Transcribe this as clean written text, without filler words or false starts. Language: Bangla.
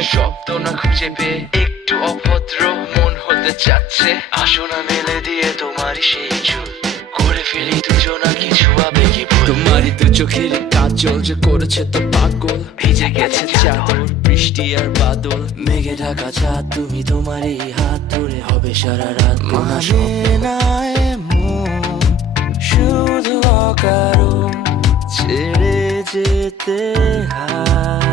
বাথরুমে শব্দ না খুঁজে পেয়ে একটু অভদ্র মন হতে চাচ্ছে, আসো না মেলে দিয়ে তোমারই সেই চুল, করে ফেলি দুজনা কিছু আবেগী ভুল। তোমারই তো চোখের কাজল যে করেছে তো পাগল, ভিজে গেছে চাদর বৃষ্টি আর বাদল, মেঘে ঢাকা চাঁদ তুমি তোমারই হাত ধরে হবে সারা রাত। মানে না এমন শুধু অকারণ ছেড়ে যেতে হয়।